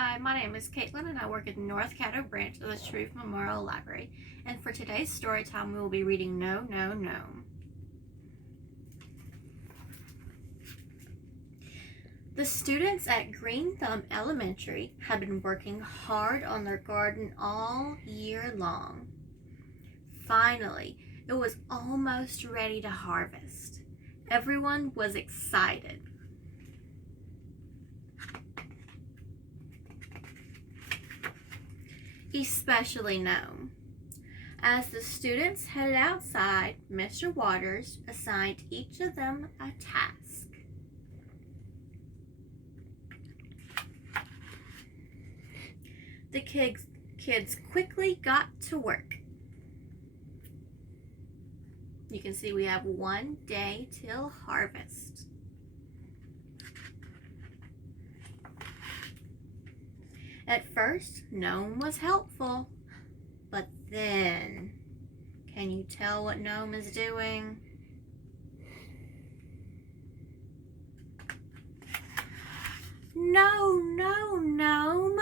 Hi, my name is Caitlin and I work at the North Caddo branch of the Shreve Memorial Library. And for today's story time, we will be reading No, No, Gnome. The students at Green Thumb Elementary had been working hard on their garden all year long. Finally, it was almost ready to harvest. Everyone was excited. Especially Gnome. As the students headed outside, Mr. Waters assigned each of them a task. The kids quickly got to work. You can see we have one day till harvest. At first, Gnome was helpful, but then, can you tell what Gnome is doing? No, Gnome.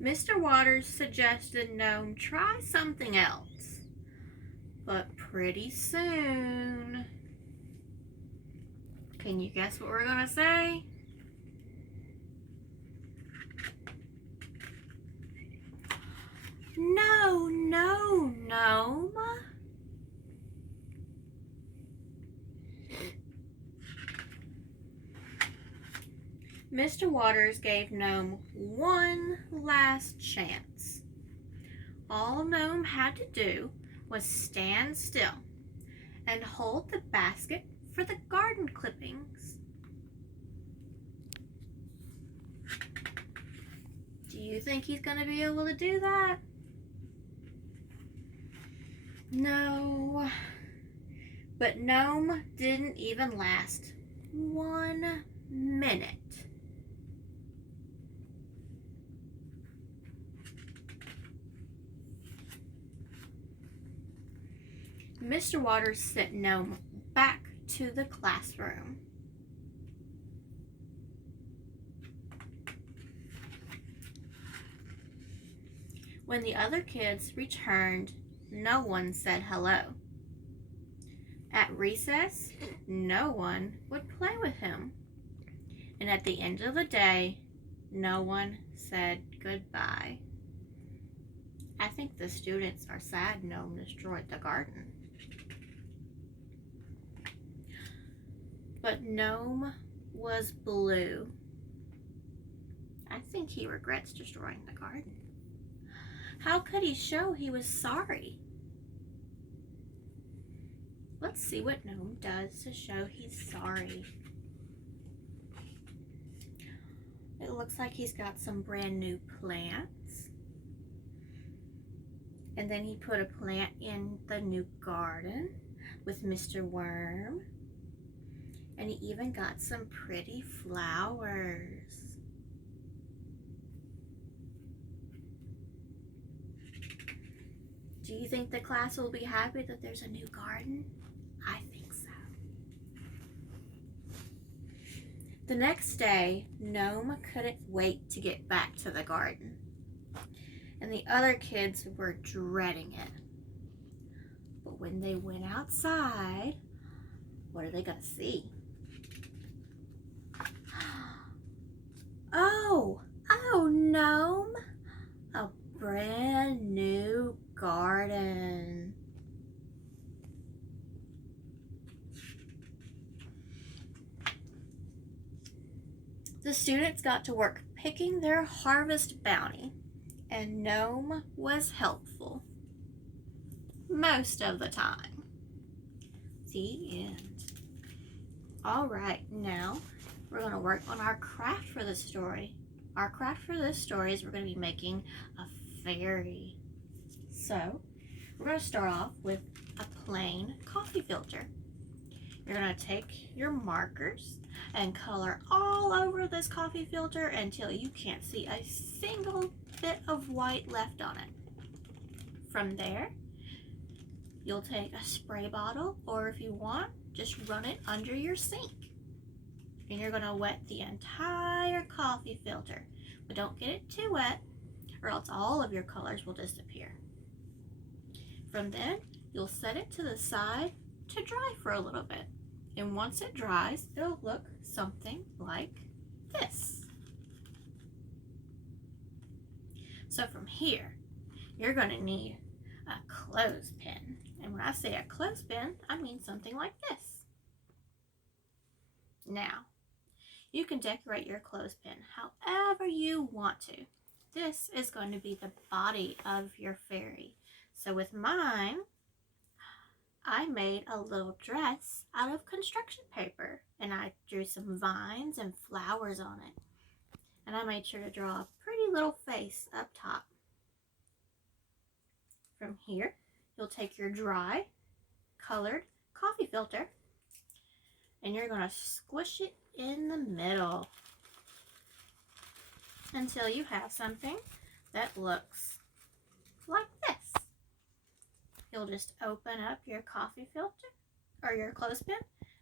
Mr. Waters suggested Gnome try something else, but pretty soon. Can you guess what we're gonna say? No, Gnome. Mr. Waters gave Gnome one last chance. All Gnome had to do was stand still and hold the basket for the garden clippings. Do you think he's going to be able to do that? No. But Gnome didn't even last 1 minute. Mr. Waters sent Gnome back to the classroom. When the other kids returned, no one said hello. At recess, no one would play with him. And at the end of the day, no one said goodbye. I think the students are sad Gnome destroyed the garden. But Gnome was blue. I think he regrets destroying the garden. How could he show he was sorry? Let's see what Gnome does to show he's sorry. It looks like he's got some brand new plants. And then he put a plant in the new garden with Mr. Worm. And he even got some pretty flowers. Do you think the class will be happy that there's a new garden? I think so. The next day, Gnome couldn't wait to get back to the garden. And the other kids were dreading it. But when they went outside, what are they gonna see? Oh, Gnome, a brand new garden. The students got to work picking their harvest bounty, and Gnome was helpful most of the time. The end. All right, now we're going to work on our craft for this story. Our craft for this story is we're going to be making a fairy. So, we're going to start off with a plain coffee filter. You're going to take your markers and color all over this coffee filter until you can't see a single bit of white left on it. From there, you'll take a spray bottle, or if you want, just run it under your sink. And you're going to wet the entire coffee filter. But don't get it too wet or else all of your colors will disappear. From then, you'll set it to the side to dry for a little bit. And once it dries, it'll look something like this. So from here, you're going to need a clothespin. And when I say a clothespin, I mean something like this. Now, you can decorate your clothespin however you want to. This is going to be the body of your fairy. So with mine, I made a little dress out of construction paper, and I drew some vines and flowers on it. And I made sure to draw a pretty little face up top. From here, you'll take your dry, colored coffee filter, and you're going to squish it in the middle until you have something that looks like this. You'll just open up your coffee filter or your clothespin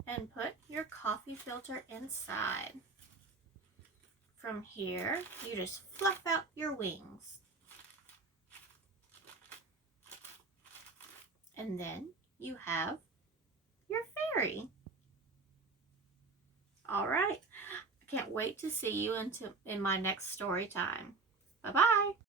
and put your coffee filter inside. From here, you just fluff out your wings. And then you have your fairy. All right. I can't wait to see you in my next story time. Bye-bye.